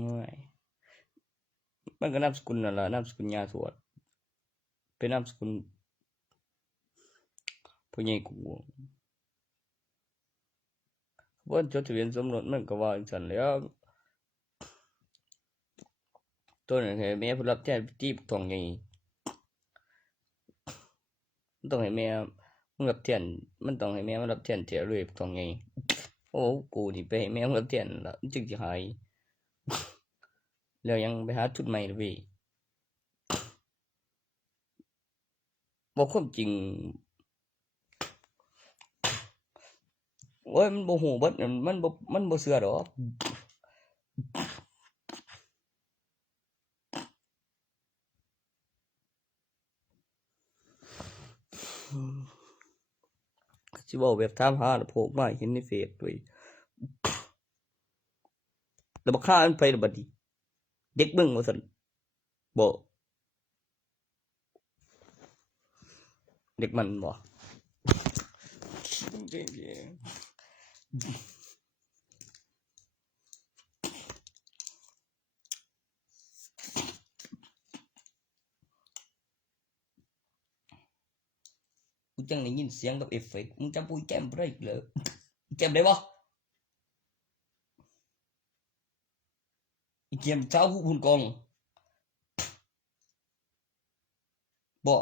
ง่ายมันก็นามสกุลนั่นล่ะนามสกุลยาทวดเป็นนามสกุลพ่อใหญ่กูบ่จดทะเบียนสมรสมันก็ว่าจั่งซั้นแหล้วตัวนั้นให้แม่เพิ่นรับแทนที่บักท้องใหญ่มันต้องให้แม่มึงรับแทนมันต้องให้แม่มันรับแทนแท้เลยบักท้องใหญ่โอ้กูนี่ไปให้แม่มึงรับแทนนั่นล่ะมันจึงสิหายแล้วยังไปหาชุดใหม่ล่ะเว้ยบอกความจริงโอ้ยมันบ่ฮู้เบิดนั่นมันบ่เชื่อดอกสิเว้าแบบถามหาแล้วโผล่มาให้เห็นในเฟซเว้ยแล้วบักห่ามันไปแล้วบัดนี้เด็กมึงว่าซั่นบ่เด็กมันบ่กูจังได้ยินเสียงกับเอฟเฟกต์มึงจำปุ้ยแก้มบ่ได้อีกเหรอแก้มได้บ่อีแก้มเช้าผู้บุญกองบ่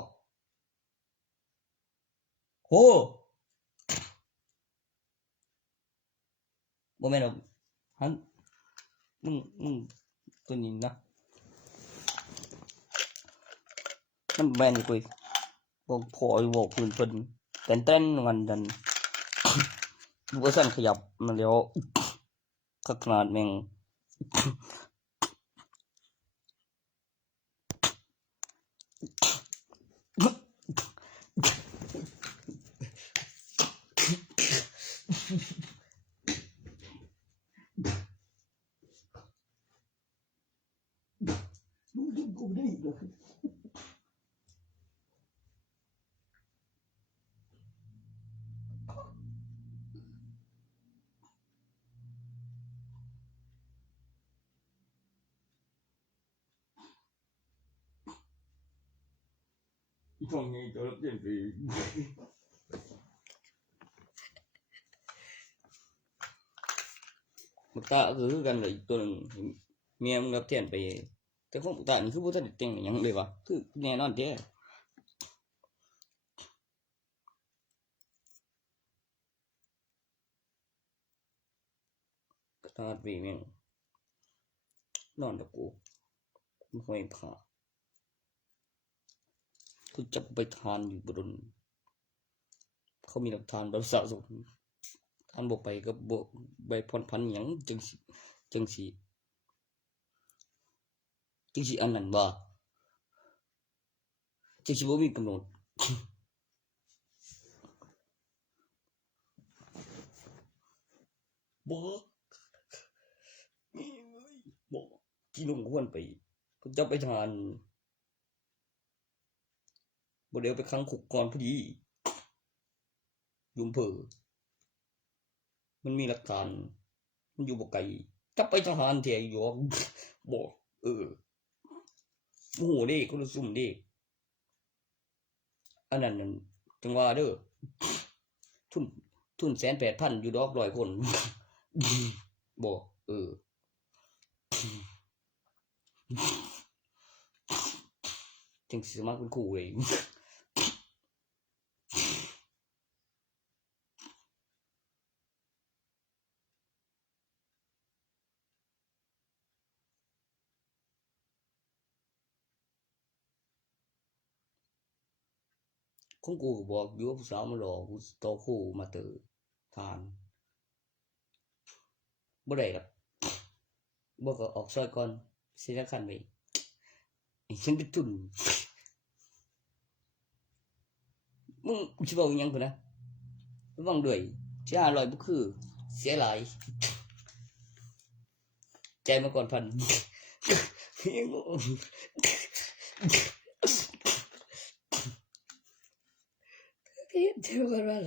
โหบ่แม่นดอกหันมึงตัวนี้นะมันบ่แม่นนี่กุยบ่พออยู่บอกเพิ่นเต้นๆกันดันบ่ซั่นขยับมันแล้วคักขนาดแม่งกูได้อีกเหรออีท้องใหญ่จะรับเรียนฟรีบักตาก็คือกันเลยอีกตัวหนึงเมียมึงรับแทนไปแต่ของบักตานี่คือบ่ทันได้แต่งหยังเลยวะคือแน่นอนแท้ขนาดนี้แม่งนอนกับกูมันห้อยผ้ากูจับไปทานอยู่บ่โดนเขามีหลักฐานแบบสะสมทานบ่ไปก็บ่ใบผ่อนผันหยังจังสิอันนั้นบ่จังสิบ่มีกำหนดบ่บ่ที่ลุงควรไปกูจับไปทานบ่ได้เอาไปขังคุกก่อนพอดีอยู่อำเภอมันมีหลักฐานมันอยู่บ่ไกลจับไปทหารแท้อยู่บ่เออโอ้โหเด้คนละซุ่มเด้อันนั้นนั่นจังว่าเด้อทุน1,800,000อยู่ดอก100 คนบ่เออจังสิสมัครเป็นครูเลยของกูก็บอกอยู่ว่าผู้สาวมาหลอกกูต่อคู่มาเตอทานบ่ได้ดอกบ่ก็ออกซอยก่อนเสียคันไว้ฉันเป็นทุนมึงสิเว้าอิหยังพุ่นนะระวังด้วยสิ500บ่คือเสียหลายจ่ายมาก่อน1,000เดี๋ยวก่อนว่า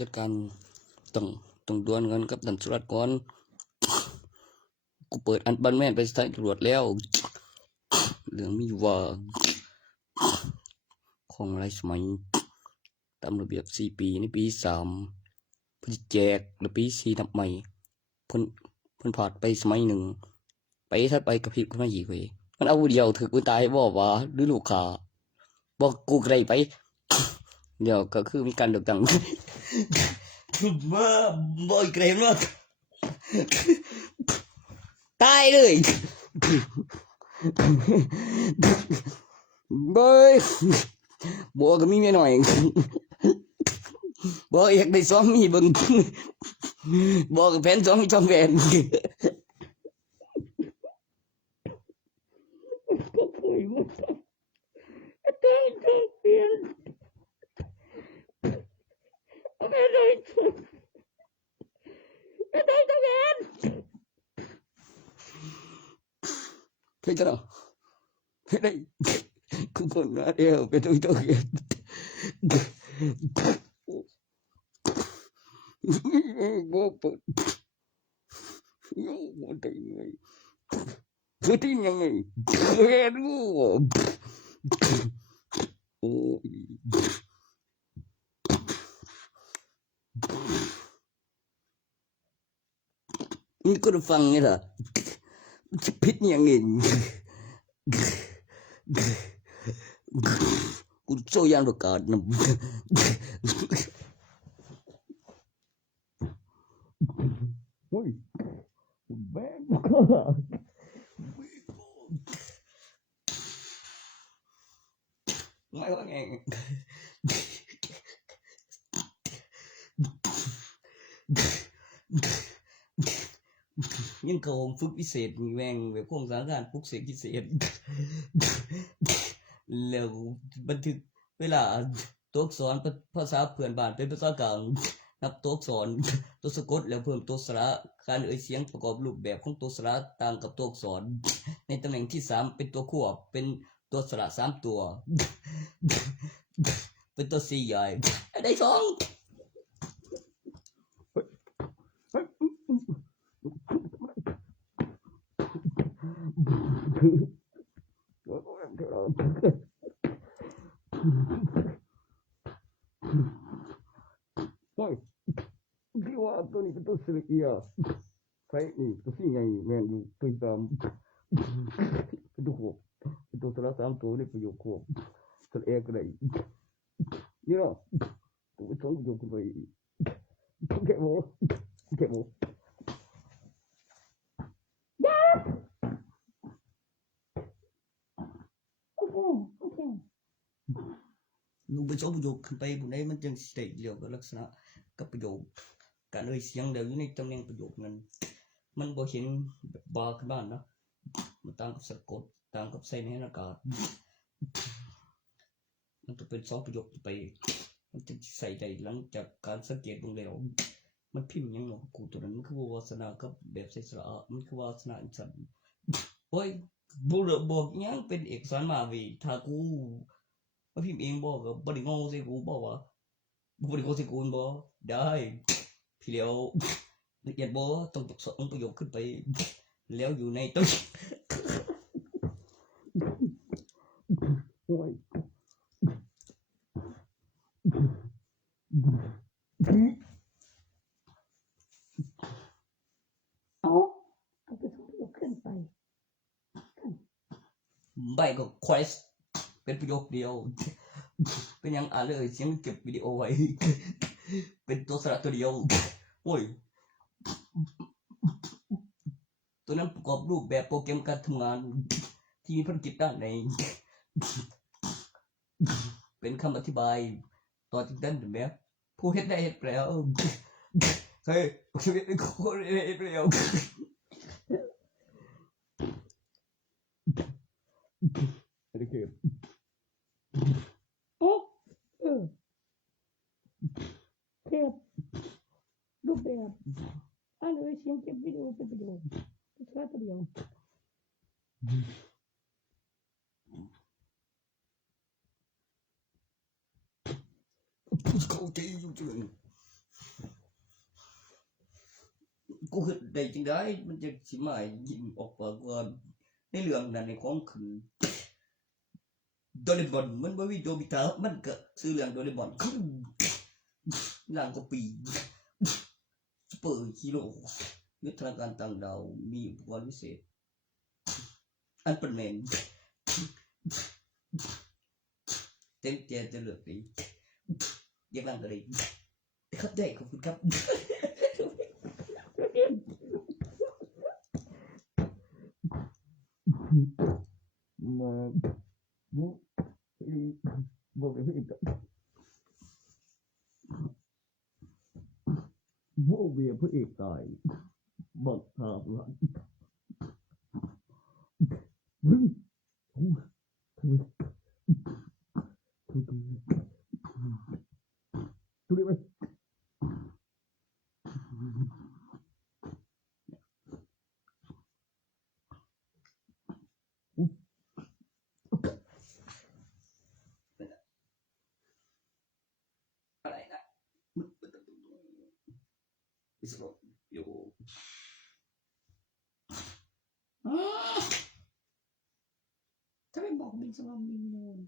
จัดการต้องดวลกันกับท่านสุรัตน์ก่อนกูเปิดอันบันแม่นไปสถานีตำรวจแล้วเรื่องมีว่าของรายสมัยตามระเบียบ4ปีในปี3เพิ่นแจกแล้วปี4นับใหม่เพิ่นผ่านไปสมัย1ไปถัดไปกระพริบขึ้นมาอีกเว้ยมันเอาเดียวถึกกูตายบ่ว่าหรือลูกค้าบ่กูก็ได้ไปเดี๋ยวก็คือมีการเลือกตั้งบ่อีกแล้วเนาะตายเลยบ่ก็มีเมียน้อยบ่อยากได้2มีเบิ่งบ่ก็แผน2มี2แผนเฮ้ยจ้ะเฮ้ยกูคนมาเดียวไปตัวเองบ่ปดบ่ได้ไงคือที่ยังไงเฮ้ยดูโอ้นี่ก็ฟังนี่ล่ะผิดยังไงกูโซยันประกาศนะโอ้ยแบงไม่ว่าไงยังเขาฝึกพิเศษมีแวงแบบโครงสร้างการปลุกเสกพิเศษแล้วบันทึกเวลาตัวอักษรภาษาเพื่อนบ้านเป็นภาษากลางนับตัวอักษรตัวสะกดแล้วเพิ่มตัวสระการเอ่ยเสียงประกอบรูปแบบของตัวสระต่างกับตัวอักษรในตำแหน่งที่3เป็นตัวควบเป็นตัวสระ3ตัวเป็นตัว4ใหญ่ได้2โอ้ยคือว่าตัวนี้เป็นตัวสระเอียใส่นี่ตัว4ใหญ่แม่นอยู่ตัว3เป็นตัวควบเป็นตัวสระ3ตัวในประโยคควบสระเอก็ได้นี่เนาะตัว2ประโยคไปแค่บ่ ประโยคขึ้นไปบนได้มันจึงสิได้เรียกว่าลักษณะกับประโยคการเอ่ยเสียงเดี๋ยวอยู่ในตำแหน่งประโยคนั้นมันบ่เห็นแบบบาขึ้นบ้านเนาะมันต่างกับสะกดต่างกับใส่ในอากาศมันจะเป็น2ประโยคไปมันจะใส่ได้หลังจากการสังเกตลงแล้วมันพิมพ์ยังเนาะกูตัวนั้นมันคือวาสนากับแบบใส่สระอะมันคือวาสนาอีสันโอ้ยบ่เลิกบอกยังเป็นเอกสารมาเว้ยถ้ากูมาพิมพ์เองบอกก็บ่ได้งอใส่กูบอกว่าบ่ได้งอใส่กูบ่ได้พี่เลี้ยวละเอียดบ่ต้อง2ประโยคขึ้นไปแล้วอยู่ในต้นโอ้ยเอาเอาไป2ประโยคขึ้นไปไม่ก็ quest เป็นประโยคเดียวเป็นยังอ่านเลยเสียงเก็บวิดีโอไว้เป็นตัวสระตัวเดียวโอ้ยตัวนั้นประกอบรูปแบบโปรแกรมการทำงานที่มีภารกิจด้านในเป็นคำอธิบายต่อจากนั้นแบบผู้เฮ็ดได้เฮ็ดแล้วเฮ้ยชีวิตเป็นคนเฮ็ดแล้วอะไรคือโอ้เทปรูปแบบอ่านเอ่ยเสียงเก็บวิดีโอเป็นประโยคเป็นสระตัวเดียวผู้เข้าใจอยู่จังกูเฮ็ดได้จังได๋มันจะสิมายิ้มออกปากว่าในเรื่องนั้นในของขึ้นโดเรมอนมันบ่มีโดบิตะมันก็ชื่อเรื่องโดเรมอนหลังก็ปีซุปเปอร์ฮีโร่ยุทธนาการต่างดาวมีอุปกรณ์พิเศษอันเป็นแมนเต็มใจจะเลือกดียังหลังก็ได้ครับได้ขอบคุณครับมาบุบอกไปอีกโบเบียพระเอกตายบักถามหลังเฮ้ยโอ้ทำไมดูดิไปอะไรนะอิสระอยู่ถ้าไม่บอกบินสลอมบินโยน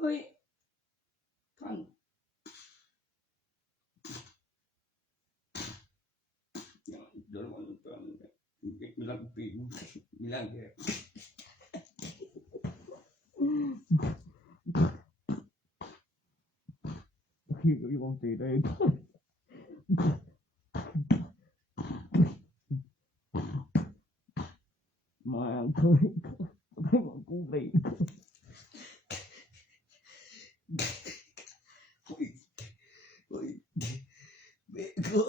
เฮ้ยท่านเดี๋ยวมันเป็นมีร่างปีมีร่างแกพี่ก็ยังตีได้มาเคยให้หมดกูไปเฮ้ยเฮ้ยเบ๊ก็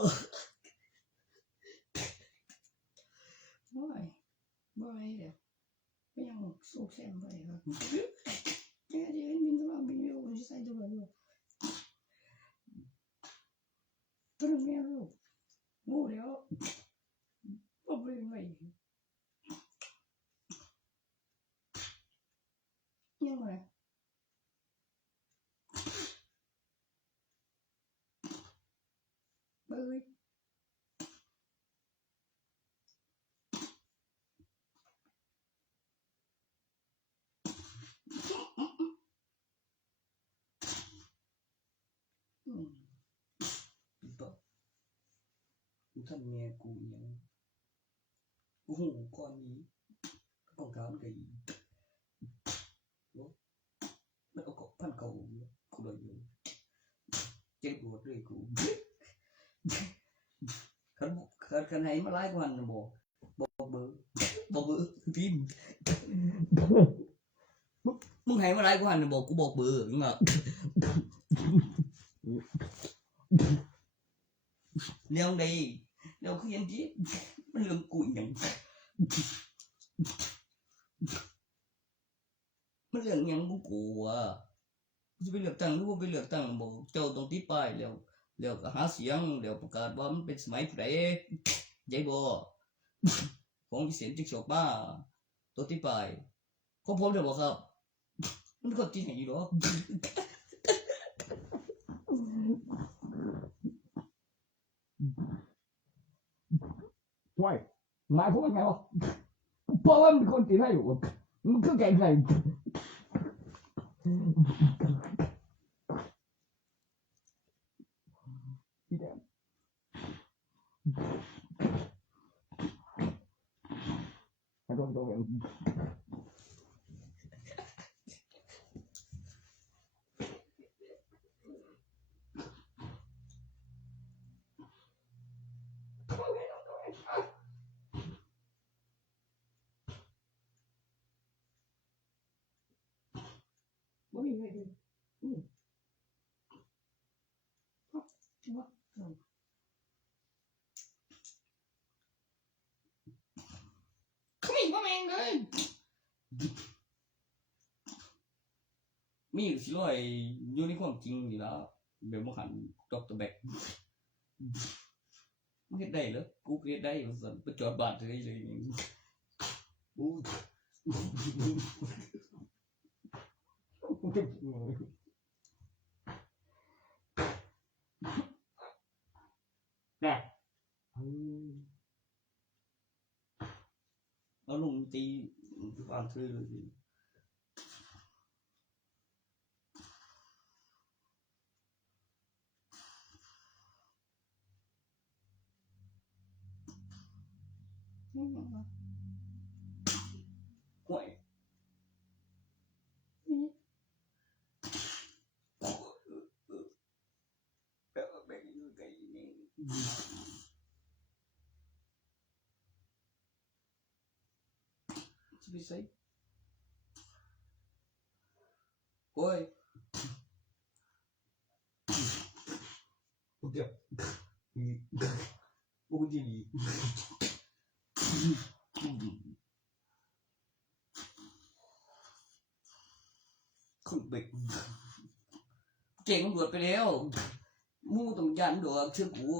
บ่อยบ่อยเดี๋ยวไม่ยังสุกแซมไปครับแค่ที่เห็นบินสลอมบินโยนใส่ตัวเดียวตัวนึงเนี่ยลูกงูเดี๋ยวบ่ไปไหนยังไงเอ้ยท่านเมียกูยัง โอ้โหก่อนนี้กองเท้ามันก็มันเอาพันเก่ากูเลยอยู่เจ็บปวดเลยกูคันให้มาไล่กูหันบอกเบอร์พิมพ์มึงให้มาไล่กูหันบอกกูบอกเบอร์มึงอ่ะเร็วดีเร็วคือยังจีมันเรื่องกูอย่างมันเรื่องยังกูอ่ะจะไปเลือกตั้งหรือว่าไปเลือกตั้งบอกเจ้าต้องติดป้ายแล้วก็หาเสียงแล้วประกาศว่ามันเป็นสมัยผู้ใดใจบ่ของพิเศษจิ๊กจกบ้าตัวติดป้ายของผมจะบอกครับมันก็จริงอย่างนี้หรอช่วยหมายความว่าไงวะเพราะว่ามันคนติดให้อยู่มันคือแก่ไงพี่แดงไม่ต้องเห็นไม่มีอะไรเลยเขาไม่มาเองเลยมีสิร้อยอยู่ในความจริงอยู่แล้วเดี๋ยวมาหันดอกตะแบกมันเฮ็ดได้เหรอกูเฮ็ดได้มันสั่นไปจอดบ้านเลยกูน่ะแล้วลงตีความซื่อเลยห่วยจะไปใส่โอ้ยเดี๋ยวกูจะดีคนเบ็กเก่งตำรวจไปแล้วมู่ตำยันดอกเชื่อกู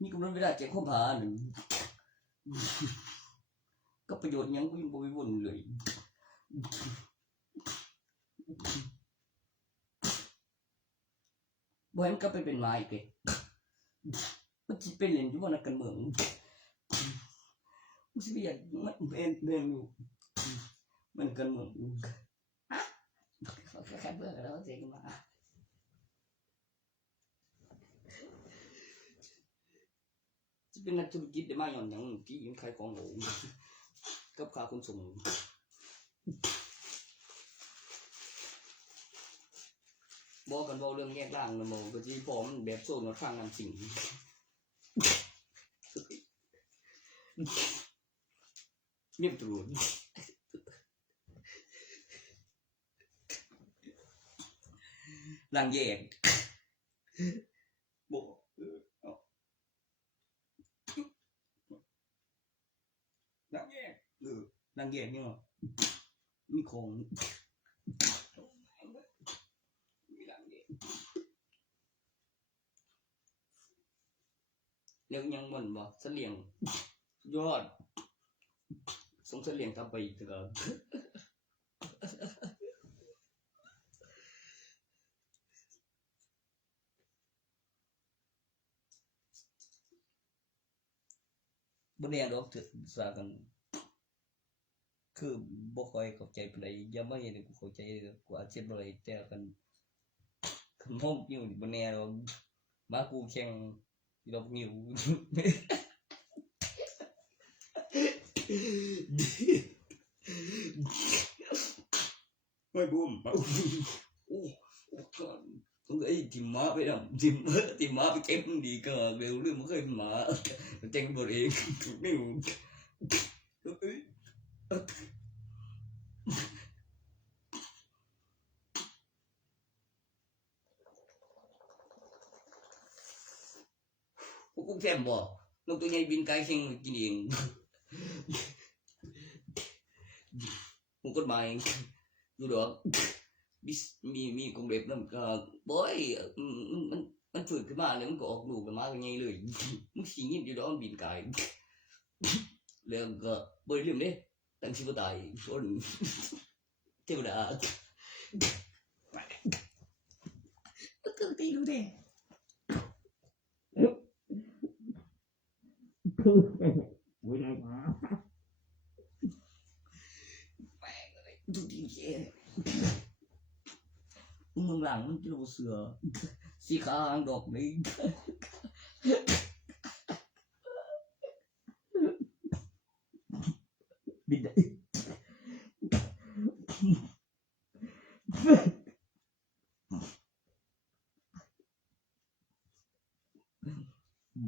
มีกำลังเวลาเจ็บข้อผ่านก็ประโยชน์ยังกูยังบ่ไปวนเลยบ่ให้มันก็ไปเป็นไม้อีกมันจะเป็นเล่นอยู่ว่านักการเมืองมันสิอยากมันเป็นอยู่มันการเมืองฮะแค่เบื่อแล้วเจ๊กันมาจะเป็นนักธุรกิจได้มาอย่างที่ยิงขายของโง่กับค่าขนส่งบอกกันบอกเรื่องแยกล่างนะโมก็ที่พอมันแบบโซนมาฟังกันสิ่งเงียบตรูนล่างแยกบอกล่างแยกล่างแยกเนี่ยมีของเรียกยังมันบ่เสลียงยอดสงเสลียงทำไปเถอะบ่แน่ดอกถึกสากันคือบ่ค่อยเข้าใจปานใดอย่ามาเห็นกูเข้าใจกูอาจสิบ่ได้แต่กันมองอยู่บ่แน่ดอกมากูแข่งดอกนิ้ว ไม่บุ้มโอ้ต้องไอ้ทิมมาไปนำทิมมาไปเก็บมันดีก็เร็วเรื่องมันเคยมาแต่งบ่เองไม่รู้กูแซมบ่นกตัวใหญ่บินไกลเข่งกินเองกูกฎหมายอยู่ดอกมีกรงเล็บนำก็บ่อยมันฝึกขึ้นมาแล้วมันก็ออกลูกกันมาไงเลยมึงสิยินอยู่ดอกมันบินไกลแล้วก็บ่ได้ลืมเด้ตั้งสิบ่ตายส่วนเทวดาก็ตีดูเด้โอ้ยได้มาดูดีเจ้มึงหลังมันจะเสือสีขางดอกนี้บินได้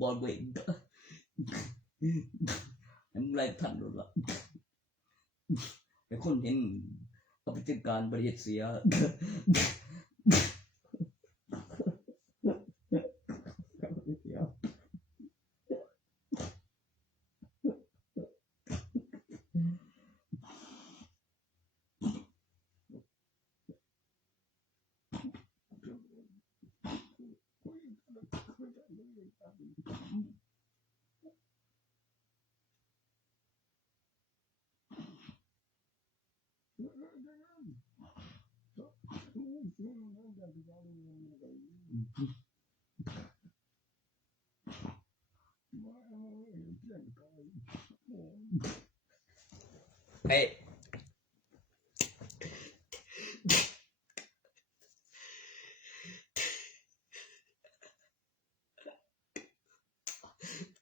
บอลเวงให้มึงไล่ทันโดนละไอ้คนเห็นเอาไปจัดการบริเหตุเสียเฮ้ย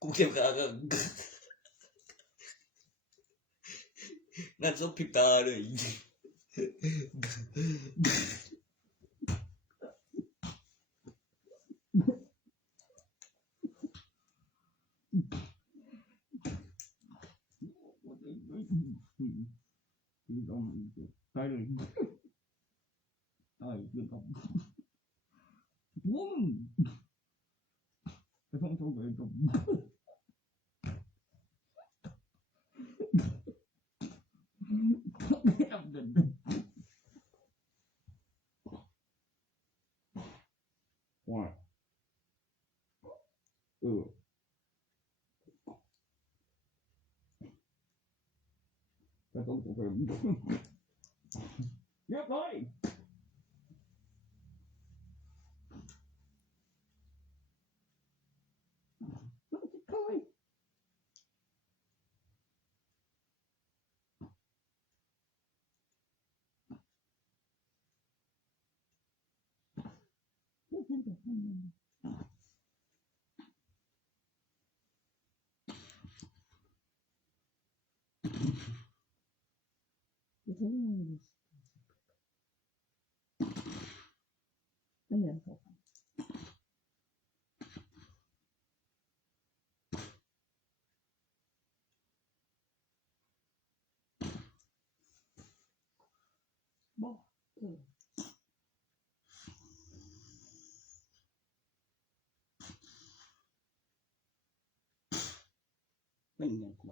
กูเก็บขาก็นั่นซบพิตาเลยตายเลยตายเรื่องกับวุ้มไปท่องไปกับว่าไปท่องไปเรียบร้อยบ่ไม่มีอย่างกู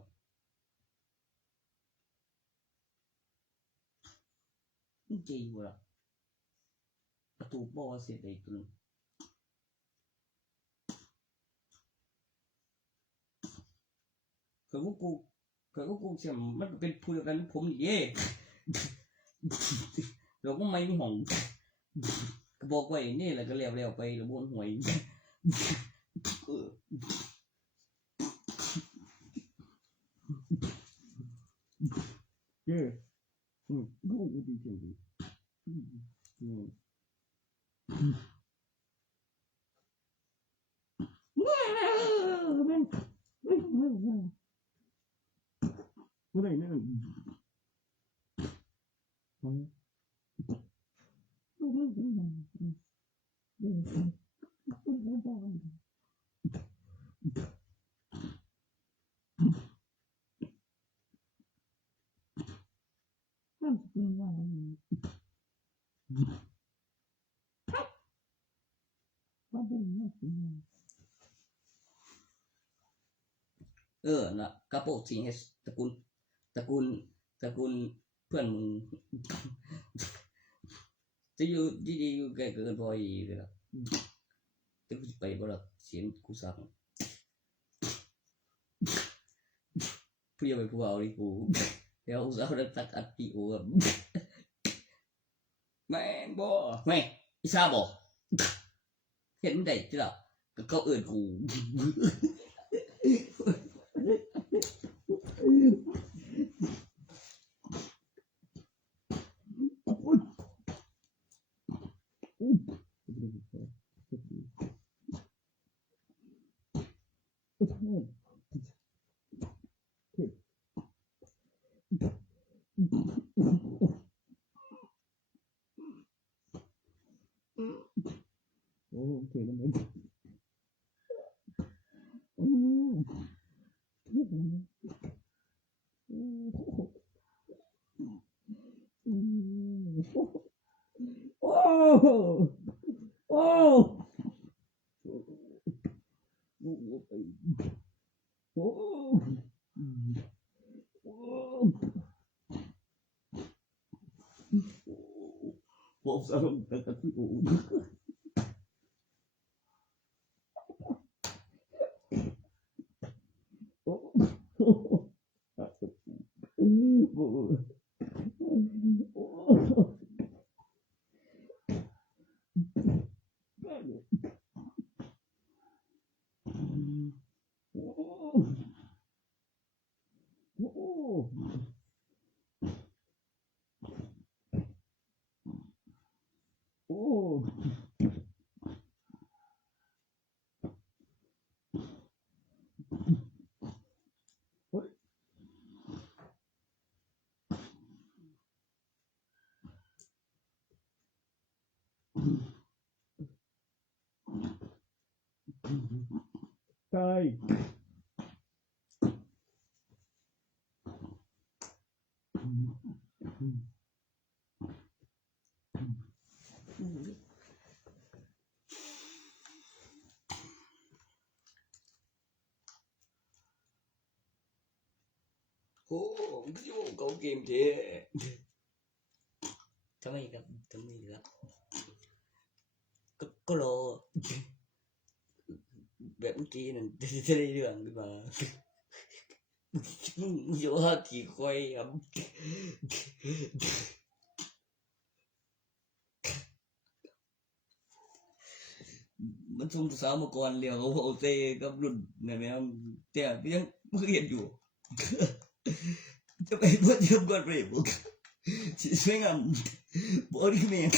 มึงเจอยู่ล่ะประตูบ่เสร็จได้ตัวนึงเคยกูเสียมันเป็นผู้เดียวกันผมนี่เย่เราก็ไม่มีห้องก็บอกไว้นี่แหละก็แล้วๆไปแล้วบ่หวยเจ้กูดีจังดิ บ่ได้นะน่ะกระโปสิงเฮตระกูลเพื่อนมึงจะอยู่ดีๆอยู่แก่เกินพออีเลยล่ะจะกูสิไปบ่ล่ะเสียงกูสั่งเพื่อไปผู้เอาดิกูเดี๋ยวอุตส่าห์ได้ตักอัดปีโอแม่งบ่แม่อีซาบ่เห็นได้จิล่ะก็เขาเอิ้นกูโอ้เจ๋งเลยโอ้โอ้โอ้โอ้บ่ซะตักปีโอใช่โอ้พี่โอ้เกาเกมเท่ทำไมครับก็รอแบบเมื่อกี้นั่นจะได้เรื่องขึ้นมาโยฮาที่คอยครับมันส่งสาวมาก่อนเรียวเขาเอาเตกับรุ่นนั่นแหละแต่ยังบ่เรียนอยู่จะไปบ่เทียมก่อนไปบ่สิสวยงามบ่ดีแม่ง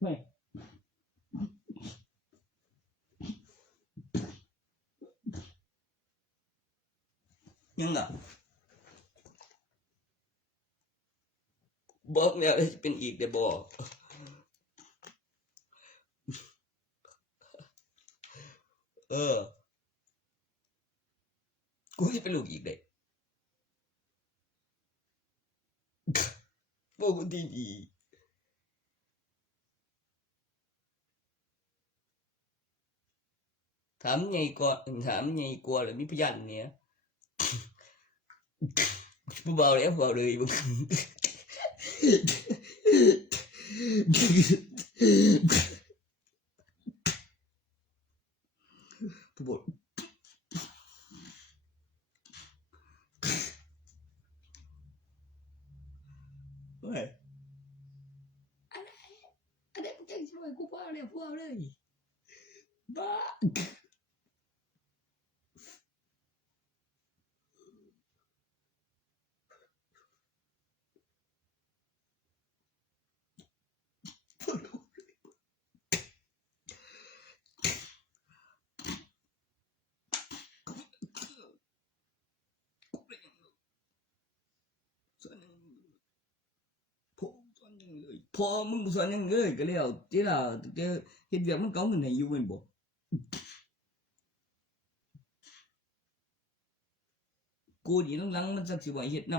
ไม่ยังล่ะบอกแล้วจะเป็นอีกได้บ่กูสิเป็นลูกอีกได้บ่ดีถามใหญ่กว่าแล้วมีพยานเนี่ยบ่เบาแล้วบ่เลยบ่บ่เฮ้ยอันนี้มึงจังสิว่ากูพาแล้วพาเลยบ้า สอนยังพ่อสอนยังเลยพ่อมึงบ่สอนยังเลยก็แล้วที่ล่ะแต่เฮ็ดเวียกมันเก่าเงินให้อยู่แม่นบ่กูนี่หลังๆมันจักสิว่าเฮ็ดน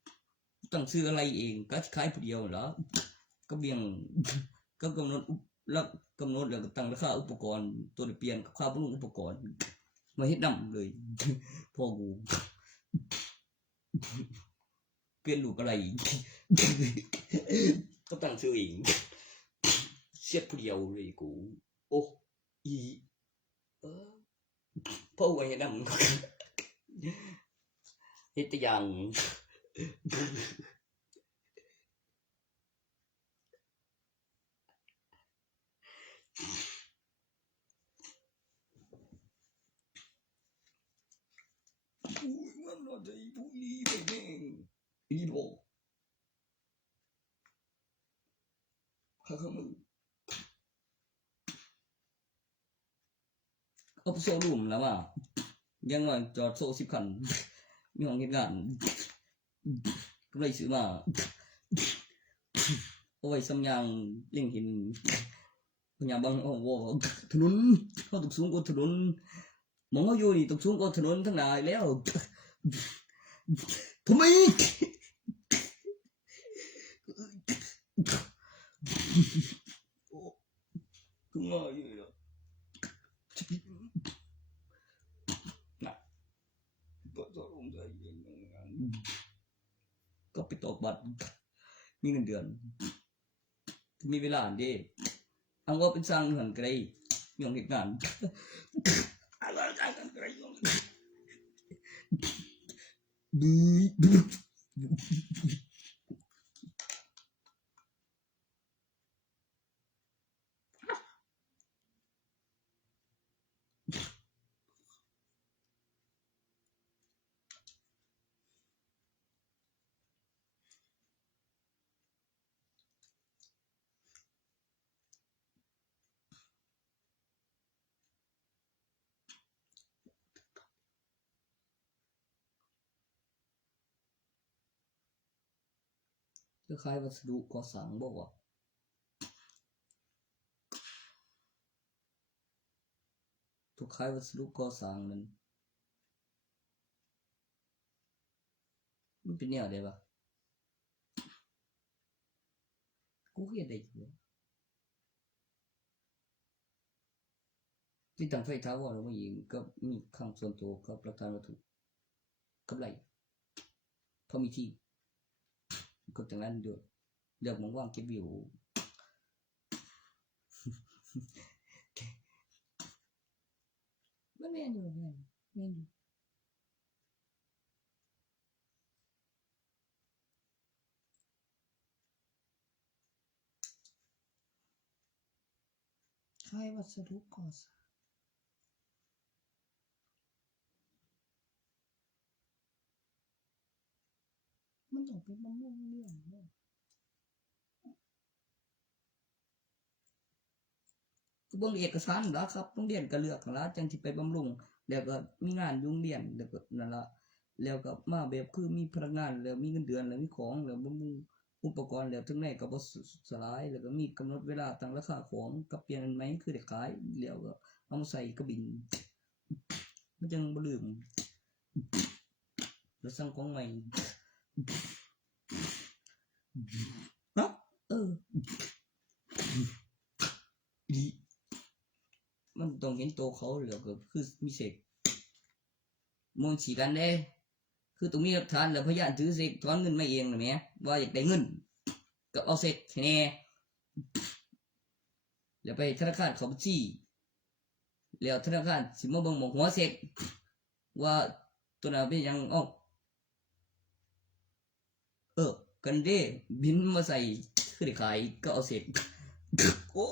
ำต้องซื้ออะไรเองก็ขายผู้เดียวเหรอก็เบี่ยงก็กำหนดแล้วกำหนดแล้วก็ตั้งราคาอุปกรณ์ตัวเปลี่ยนกับค่าบำรุงอุปกรณ์มาเฮ็ดนำเลยพ่อกูเปลี่ยนลูกอะไรก็ตั้งชื่อเองเสียดผู้เดียวเลยกูโอ้อีเออพ่อกูเฮ็ดนำเฮ็ดแต่อย่างมันน่าจะอีผู้อีไปแม่งอีบ่ข้ามึงเอาโซ่ลุมแล้วว่ะยังหน่อยจอดโซ่10 คันมีห้องเฮ็ดงานก็เลยซื้อมาเอาไว้สำยางเล็งเห็นพญาบางโอ้โหถนนเขาตกสูงกว่าถนนมองเขาอยู่นี่ตกสูงกว่าถนนทั้งหลายแล้วทำไมคือง่ายอยู่แล้วนะก็จะลงใจเย็นก็ไปตอกบัตรมีเงินเดือนมีเวลาดิเอาว่าเป็นสร้างเงินไกลมีของเหตุการณ์อะไรกันไกลดูคล้ายวัสดุก่อสร้างบอกว่าทุกคล้ายวัสดุก่อสร้างนั้นมันเป็นแนวใดวะกูเห็นได้อยู่ที่ตั้งไฟท้าวรเราไม่ยิงก็มีข้างส่วนตัวกับหลักฐานวัตถุกับไรพอมีที่ก็จากนั้นเดือดมองว่างเก็บวิวมันไม่อยู่ไม่อยู่คล้ายวัสดุก่อสร้างมันต้องเป็นบำรุงเรื่องเนี่ยก็บ่งเอกสารแล้วครับโรงเรียนก็เลือกแล้วจังสิไปบำรุงแล้วก็มีงานยุ่งเรียนแล้วก็นั่นละแล้วก็มาแบบคือมีพนักงานแล้วมีเงินเดือนแล้วมีของแล้วบำรุงอุปกรณ์แล้วถึงไหนก็บ่สลายแล้วก็มีกำหนดเวลาตั้งราคาของกับเปลี่ยนไหมคือได้ขายแล้วก็เอามาใส่กระบินมันจังบ่ลืมแล้วสั่งของใหม่ฮะมันต้องเห็นตัวเขาแล้วก็คือมีเสกมองสีกันเด้คือตรงนี้หลักฐานแล้วพยานถือเสกถอนเงินมาเองนะแม่ว่าอยากได้เงินก็เอาเสกแน่แล้วไปธนาคารเขาบัญชีแล้วธนาคารสิมาเบิ่งหมองหัวเสกว่าตัวนั้นเป็นยังออกกันเด้บินมาใส่คือได้ขายก็เอาเสกโอ้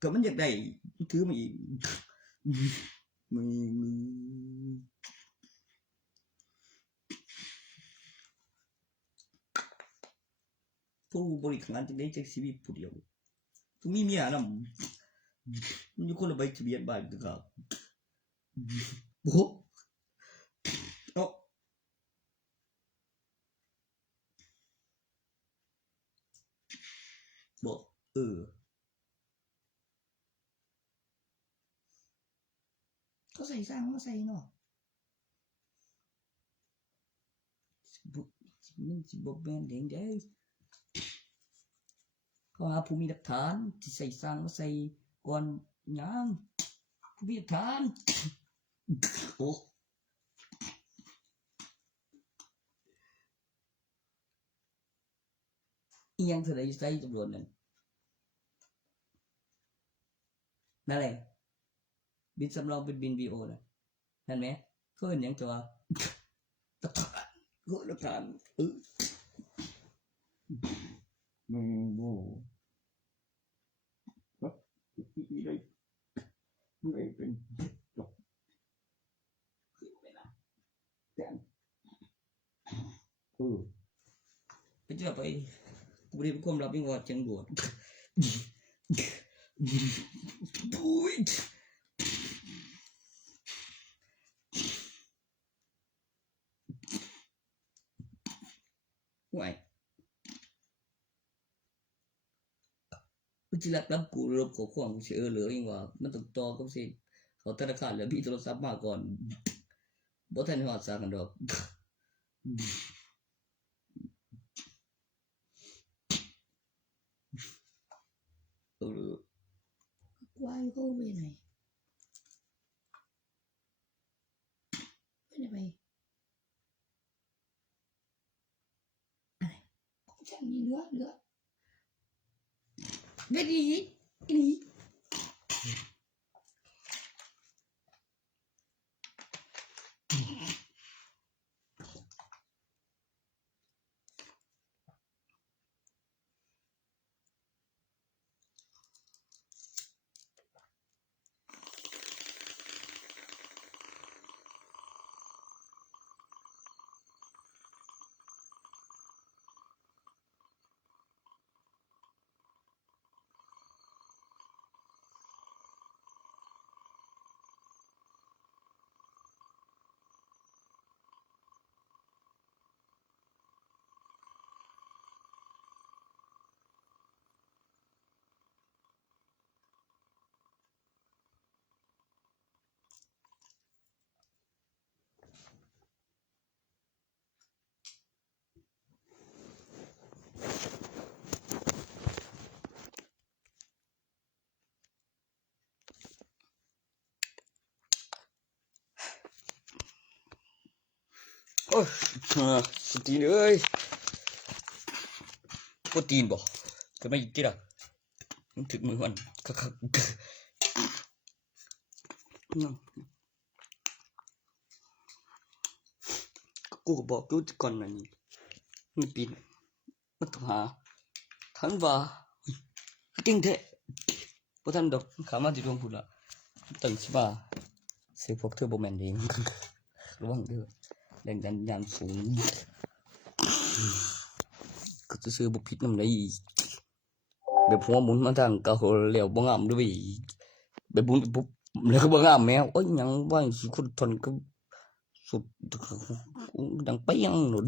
ก็มันอยากได้ถือมาอีกมึงผู้บริหารจะได้จากชีวิตผู้เดียวต้องมีเมียน มันอยู่คนละใบทะเบียนบ้านกันครับโอ้เอ้าบ่เขาใส่สร้างมาใส่เนาะ มันสิบ่แม่นเด้งเด้เขาหาผู้มีหลักฐานที่ใส่สร้างมาใส่ก่อนหยังผู้มีหลักฐานโอ้อีหยังเท่าใดใส่ตำรวจนั่นนั่นแหละบินสำรองเป็นบิน VO น่ะนั่นแหมเขาเอิ้นหยังจ้ะหลักฐานหลักฐานมึงโง่ครับอีได้ไม่เป็นจบคือไปนะแต่ไปเจอไปกูได้ความลับยังว่าจังบวชปุ้ยไหวมันสิรับกูรบขอความสิเหลือยังว่ามันต้องต่อกับสิเขาธนาคารแล้วมีโทรศัพท์มาก่อนบ่ทันฮอดซากันดอกควายเขาไปไหนไปไหนไปอะไรของฉันมีเหลือไม่ดีอีโอ้ยสตีนเอ้ยโปรตีนบ่ก็ไม่ติดอ่ะมันถึงมือมันคักๆกูก็บอกอยู่ก่อนนั่นมันปีนมันต้องหาทันว่าจริงแท้บ่ทันดอกขามาที่ดวงพุ่นล่ะตั้งสิว่าสิพวกเธอบ่แม่นเองระวังเด้อแรงดันยามสูงก็จะซื้อบ่ผิดนำได้แบบหัวหมุนมาทางเก่าแล้วบ่งามด้วยแบบบุญปุ๊บแล้วก็บ่งามแมวโอ้ยหยังว่าสิคนทนก็สุดดังไปยังหนุน